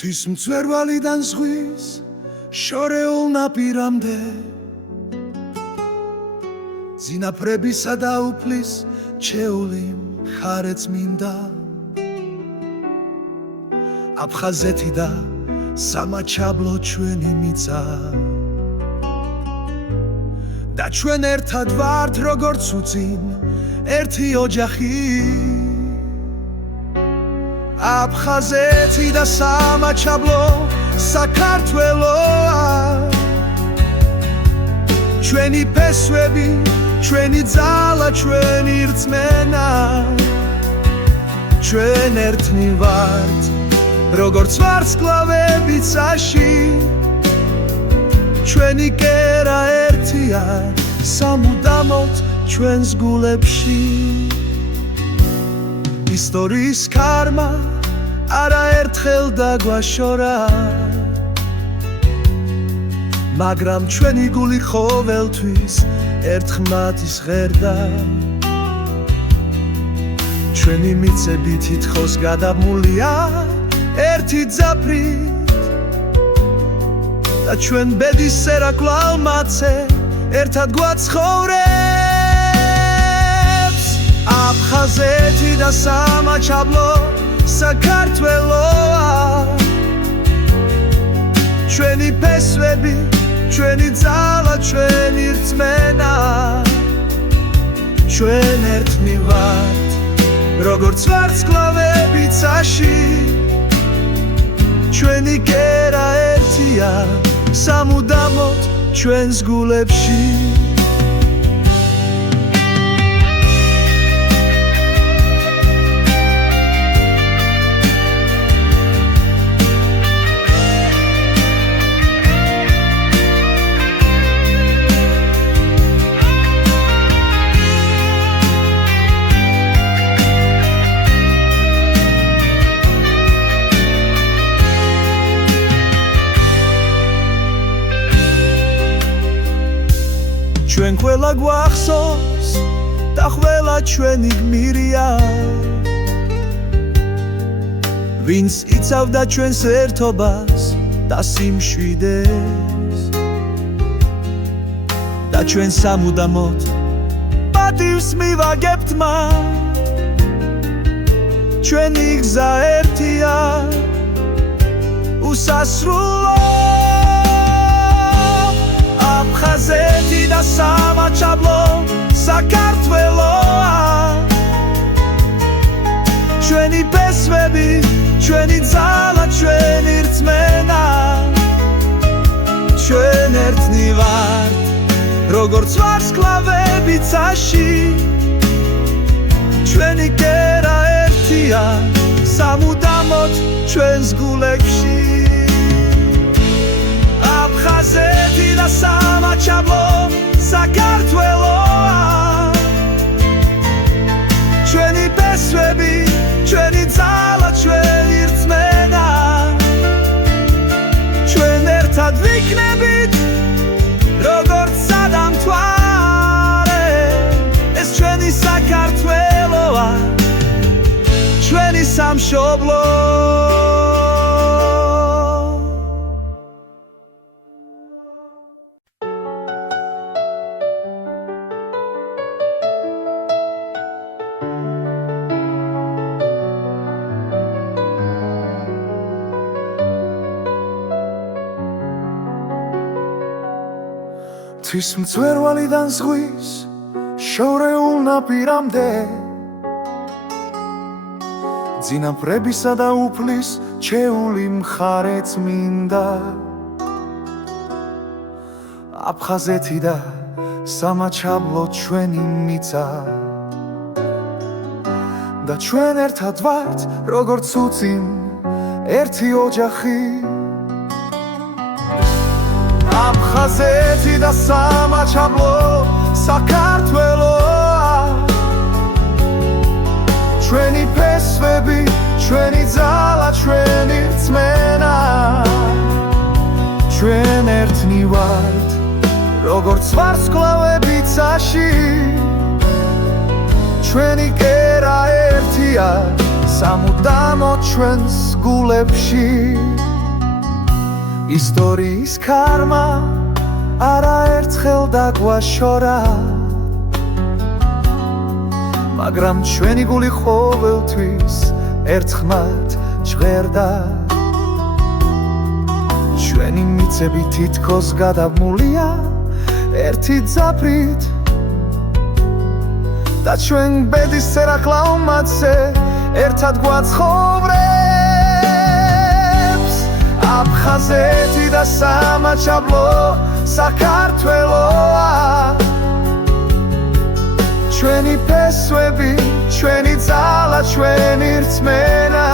ღვთის მწვერვალიდან ზღვის შორეულ ნაპირამდე ძინაპრებისა და უფლის ჩეული მხარეც მინდა აფხაზეთი და სამაჩაბლო ჩვენი მიწა და ჩვენ ერთად ვართ როგორც უწინ ერთი ოჯახი აფხაზეთი და სამაჩაბლო საქართველოა ჩვენი ფესვები ჩვენი ძალა ჩვენი რწმენა ჩვენ ერთნი ვართ როგორც ვარსკვლავები ცაში ჩვენი კერა ერთია სამუდამოდ ჩვენს გულებში ისტორიის ქარმა არაერთხელ დაგვაშორა მაგრამ ჩვენი გული ყოველთვის ერთხმათის ღერდა ჩვენი მიცები თითქოს გადამულია ერთი ძაფრით და ჩვენ ბედის სერაკლავ მათზე ერთად გვაცხოვრებს აფხაზეთი და სამაჩაბლო საქართველოა ჩვენი ფესვები ჩვენი ძალა ჩვენი რწმენა ჩვენ ერთნი ვართ როგორც ვარსკვლავები ცაში ჩვენი კერა ერთია სამუდამოდ ჩვენს გულებში ჩვენ ყველა გვახსოვს და ყველა ჩვენი გმირია ვინც იცავდა ჩვენს ერთობას და სიმშვიდეს და ჩვენ სამუდამოდ პატივს მივაგებთ მათ ჩვენი გზა ერთია უსასრულო აფხაზეთი და სამაჩაბლო საქართველოა ჩვენი ფესვები ჩვენი ძალა ჩვენი რწმენა ჩვენ ერთნი ვართ როგორც ვარსკვლავები ცაში ჩვენი კერა ერთია სამუდამოდ ჩვენს გულებში აფხაზეთი და სამაჩაბლო საქართველოა ჩვენი ფესვები ჩვენი ძალა ჩვენი რწმენა ჩვენ ერთად ვიქნებით როგორც სადამთვარე ეს ჩვენი საქართველოა ჩვენი სამშობლო ღვთის მწვერვალიდან ზღვის შორეულ ნაპირამდე ძინაპრებისა და უფლის ჩეული მხარეც მინდა აფხაზეთი და სამაჩაბლო ჩვენი მიწა და ჩვენ ერთად ვართ როგორც უწინ ერთი ოჯახი აფხაზეთი და სამაჩაბლო საქართველოა ჩვენი ფესვები ჩვენი ძალა ჩვენი რწმენა ჩვენ ერთნი ვართ როგორც ვარსკვლავები ცაში ჩვენი კერა ერთია სამუდამოდ ჩვენს გულებში ისტორიის ქარმა არაერთხელ დაგვაშორა მაგრამ ჩვენი გული ყოველთვის ერთხმად ჟღერდა ჩვენი მიცები თითქოს გადაბმულია ერთი ძაფრით და ჩვენ ბედის ცერაკლავ მათზე ერთად გვაცხოვრებს აფხაზეთი და სამაჩაბლო საქართველოა ჩვენი ფესვები, ჩვენი ძალა, ჩვენი რწმენა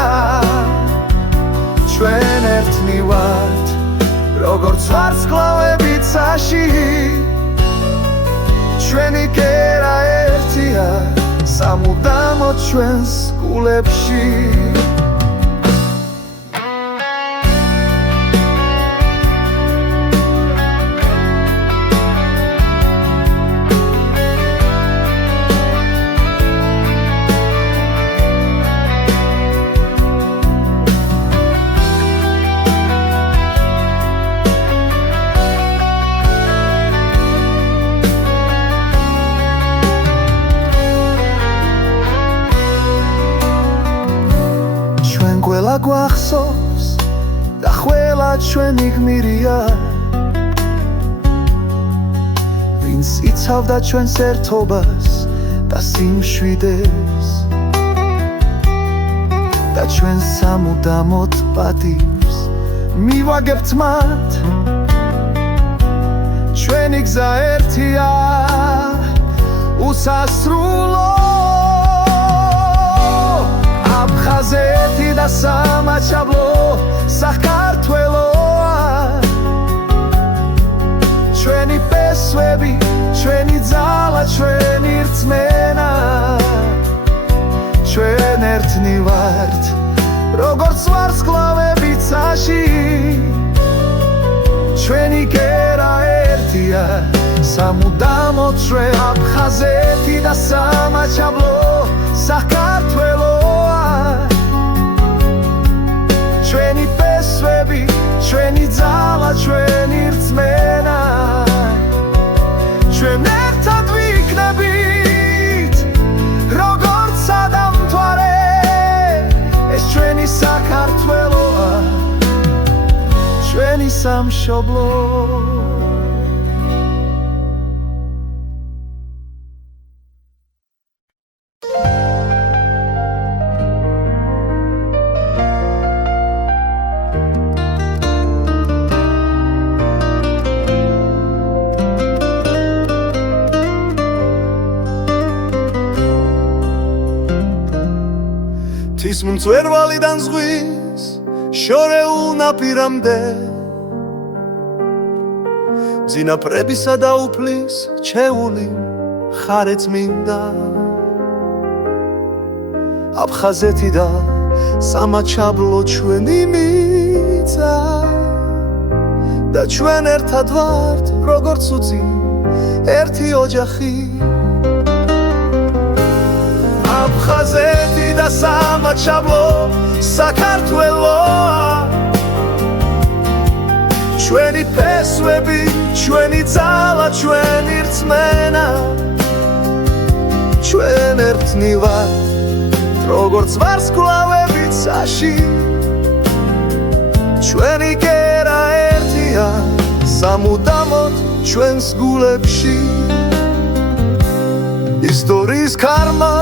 ჩვენ ერთნი ვართ როგორც ვარსკვლავები ცაში ჩვენი კერა ერთია სამუდამოდ ჩვენს გულებში ყველა გვახსოვს და ყველა ჩვენი გმირია ვინც იცავდა ჩვენს ერთობას და სიმშვიდეს და ჩვენ სამუდამოდ პატივს მივაგებთ მათ ჩვენი გზა ერთია უსასრულო აფხაზეთი და სამაჩაბლო საქართველოა ჩვენი ფესვები, ჩვენი ძალა, ჩვენი რწმენა ჩვენ ერთნი ვართ როგორც ვარსკვლავები ცაში ჩვენი კერა ერთია სამუდამოდ ჩვენ აფხაზეთი და სამაჩაბლო საქართველოა ჩვენი ფესვები, ჩვენი ძალა, ჩვენი რწმენა ჩვენ ერთად ვიქნებით როგორც სადამთვარე ეს ჩვენი საქართველოა ჩვენი სამშობლო ის მწვერვალიდან ზღვის შორეულ ნაპირამდე ძინაპრებისა და უფლის ჩეული ხარეწმინდა აფხაზეთი და სამაჩაბლო ჩვენი მიწა და ჩვენ ერთად ვართ როგორც უცი ერთი ოჯახი აფხაზეთი და სამაჩაბლო საქართველოა ჩვენი ფესვები, ჩვენი ძალა, ჩვენი რწმენა ჩვენ ერთნი ვართ როგორც ვარსკვლავები ცაში ჩვენი კერა ერთია სამუდამოდ ჩვენს გულებში ისტორიის ქარმა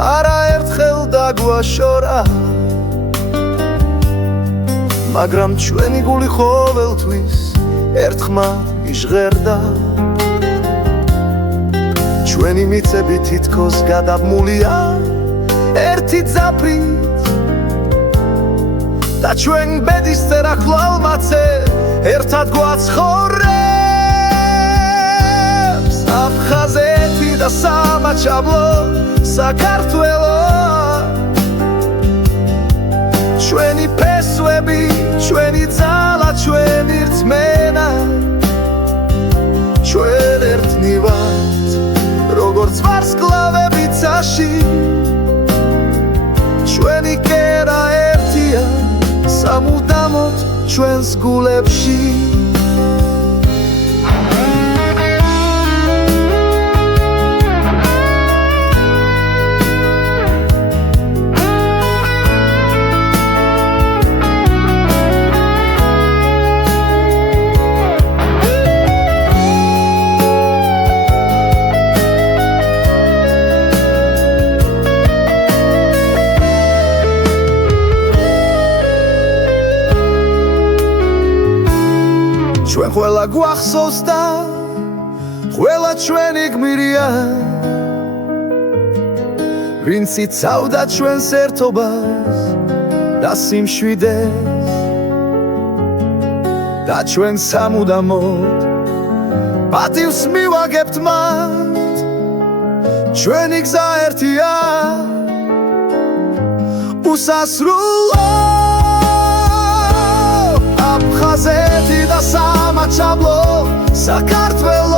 არაერთხელ დაგვაშორა მაგრამ ჩვენი გული ყოველთვის ერთხმად იჟღერდა ჩვენი მიცები თითქოს გადაბმულია ერთი ძაფრით და ჩვენ ბედის ცერაკლავ მათზე ერთად გვაცხოვრებს აფხაზეთი და სამაჩაბლო საქართველოა ჩვენი ფესვები, ჩვენი ძალა, ჩვენი რწმენა ჩვენ ერთნი ვართ როგორც ვარსკვლავები ცაში ჩვენი კერა ერთია სამუდამოდ ჩვენს გულებში ჩვენ ყველა გვახსოვს და ყველა ჩვენი გმირია ვინც იცავდა ჩვენს ერთობას და სიმშვიდეს და ჩვენ სამუდამოდ პატივს მივაგებთ მათ ჩვენი გზა ერთია უსასრულო აფხაზეთი და სამაჩაბლო საქართველო